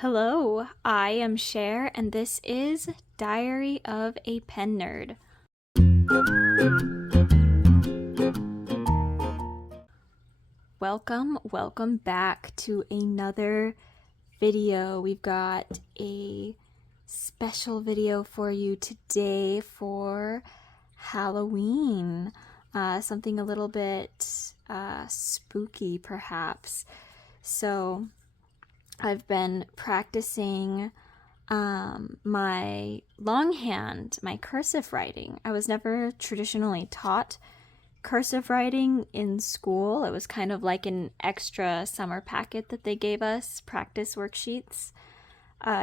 Hello, I am Cher, and this is Diary of a Pen Nerd. Welcome back to another video. We've got a special video for you today for Halloween. Something a little bit spooky, perhaps. So, I've been practicing my longhand, my cursive writing. I was never traditionally taught cursive writing in school. It was kind of like an extra summer packet that they gave us, practice worksheets.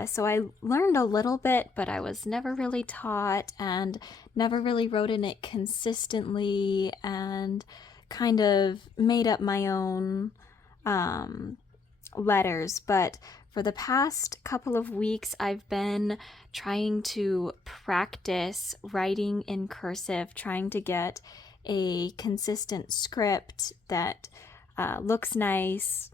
So I learned a little bit, but I was never really taught and never really wrote in it consistently and kind of made up my own letters. But for the past couple of weeks, I've been trying to practice writing in cursive, trying to get a consistent script that looks nice.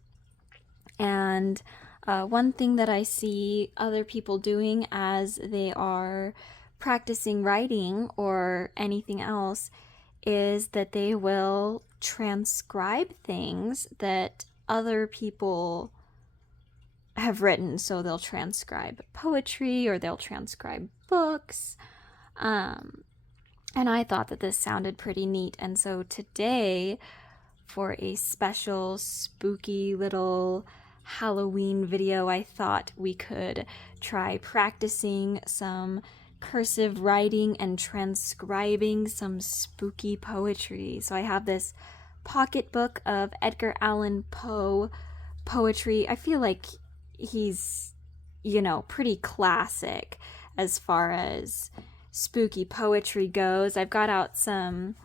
And one thing that I see other people doing as they are practicing writing or anything else is that they will transcribe things that other people have written. So they'll transcribe poetry or they'll transcribe books. And I thought that this sounded pretty neat. And so today, for a special spooky little Halloween video, I thought we could try practicing some cursive writing and transcribing some spooky poetry. So I have this pocketbook of Edgar Allen Poe poetry. I feel like he's, pretty classic as far as spooky poetry goes. I've got out some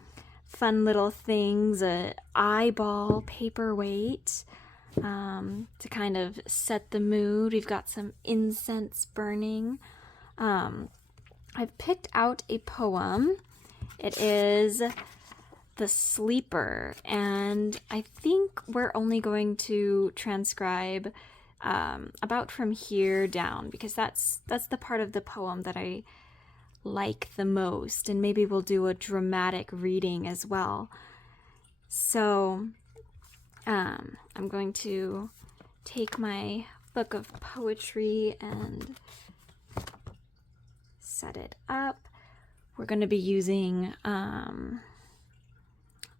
fun little things, an eyeball paperweight to kind of set the mood. We've got some incense burning. I've picked out a poem. It is The Sleeper, and I think we're only going to transcribe about from here down, because that's the part of the poem that I like the most, and maybe we'll do a dramatic reading as well. So I'm going to take my book of poetry and set it up. We're going to be using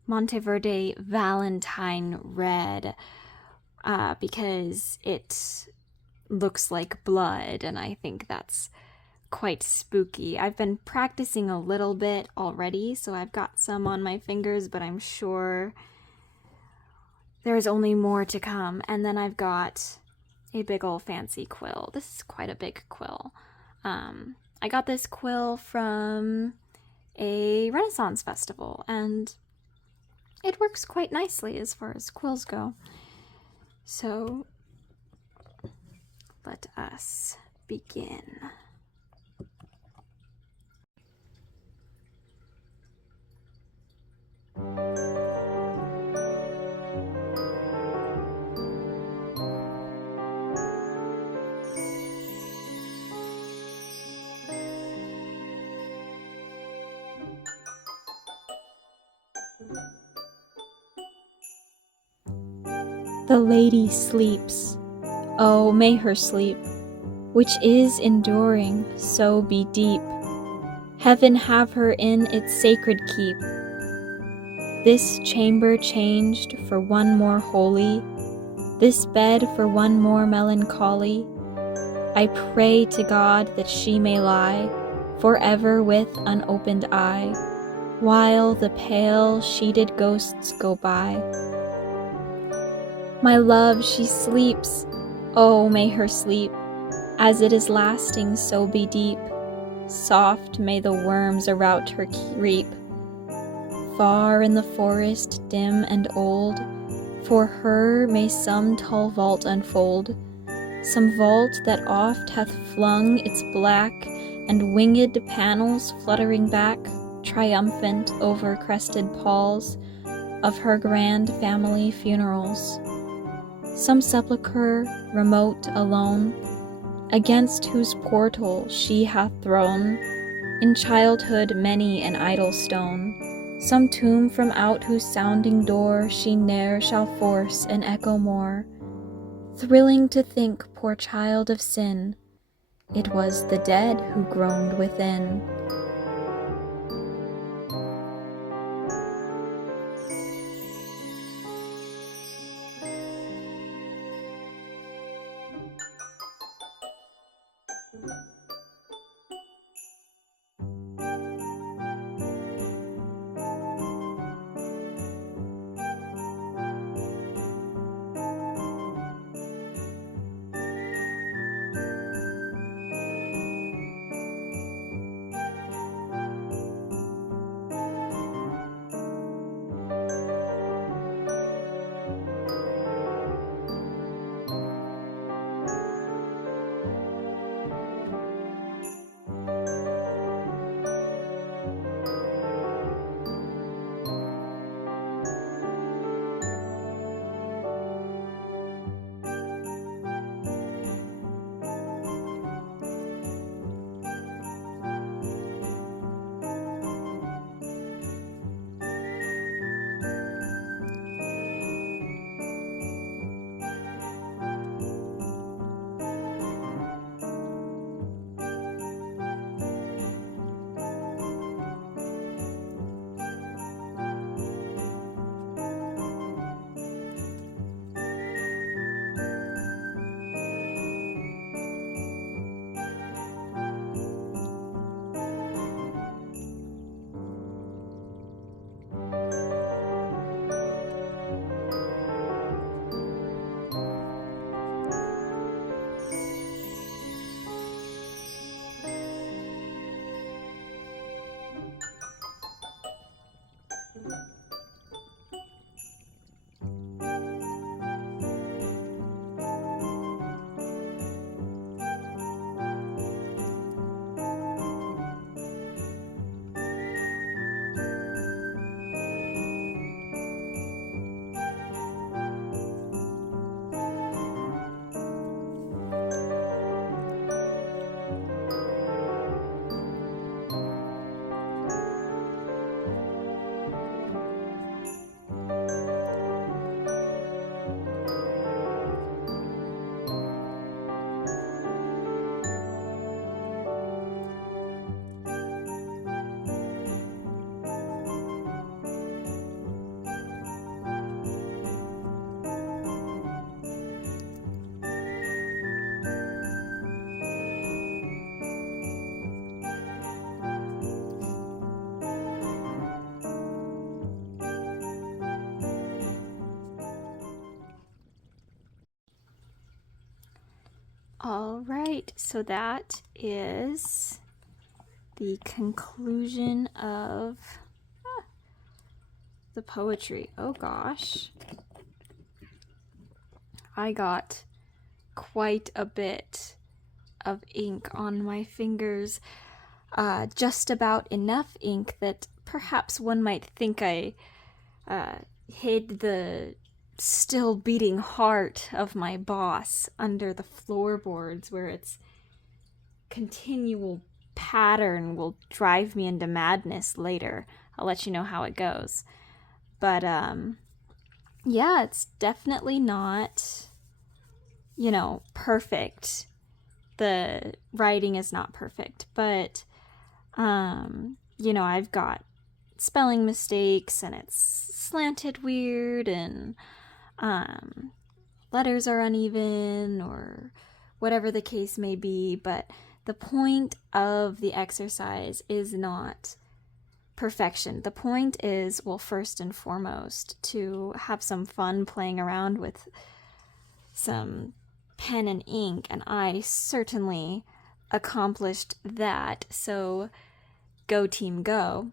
Monteverde Valentine Red because it looks like blood, and I think that's quite spooky. I've been practicing a little bit already, so I've got some on my fingers, but I'm sure there's only more to come. And then I've got a big old fancy quill. This is quite a big quill. I got this quill from a Renaissance festival, and it works quite nicely as far as quills go. So let us begin. The lady sleeps, oh may her sleep, which is enduring, so be deep. Heaven have her in its sacred keep. This chamber changed for one more holy, this bed for one more melancholy. I pray to God that she may lie forever with unopened eye, while the pale sheeted ghosts go by. My love, she sleeps, oh may her sleep, as it is lasting, so be deep. Soft may the worms around her creep. Far in the forest, dim and old, for her may some tall vault unfold, some vault that oft hath flung its black and winged panels fluttering back, triumphant over crested palls of her grand family funerals. Some sepulchre, remote, alone, against whose portal she hath thrown in childhood many an idle stone, some tomb from out whose sounding door she ne'er shall force an echo more. Thrilling to think, poor child of sin, it was the dead who groaned within. All right, so that is the conclusion of the poetry. Oh gosh, I got quite a bit of ink on my fingers. Just about enough ink that perhaps one might think I hid the still beating heart of my boss under the floorboards, where its continual pattern will drive me into madness later. I'll let you know how it goes. But yeah, it's definitely not, perfect. The writing is not perfect, but I've got spelling mistakes and it's slanted weird and letters are uneven or whatever the case may be, but the point of the exercise is not perfection. The point is, well, first and foremost, to have some fun playing around with some pen and ink, and I certainly accomplished that, so go team go.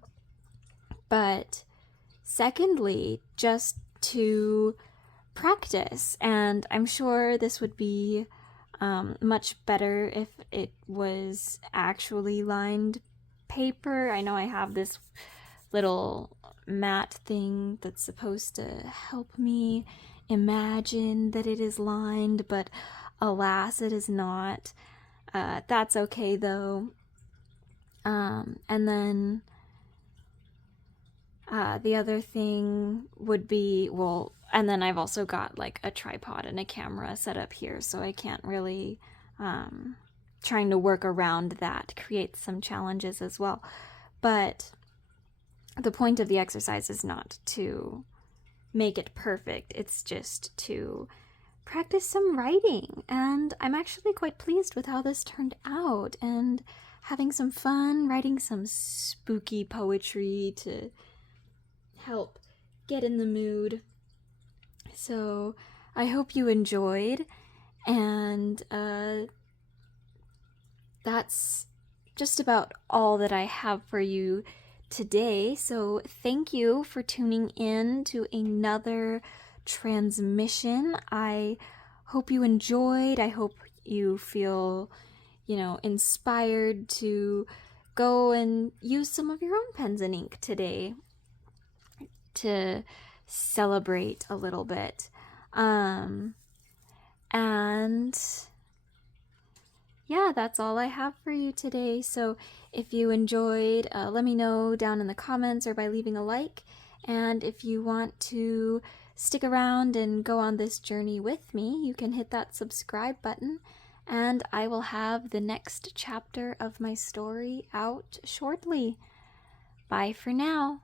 But secondly, just to practice, and I'm sure this would be much better if it was actually lined paper. I know I have this little mat thing that's supposed to help me imagine that it is lined, but alas, it is not. That's okay though. And then the other thing would be, well, and then I've also got like a tripod and a camera set up here, so I can't really, trying to work around that creates some challenges as well. But the point of the exercise is not to make it perfect, it's just to practice some writing. And I'm actually quite pleased with how this turned out, and having some fun writing some spooky poetry to help get in the mood. So I hope you enjoyed, and that's just about all that I have for you today. So thank you for tuning in to another transmission. I hope you enjoyed. I hope you feel, inspired to go and use some of your own pens and ink today to celebrate a little bit. And yeah, that's all I have for you today. So if you enjoyed, let me know down in the comments or by leaving a like. And if you want to stick around and go on this journey with me, you can hit that subscribe button, and I will have the next chapter of my story out shortly. Bye for now.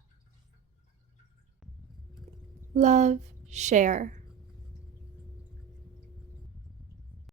Love, share.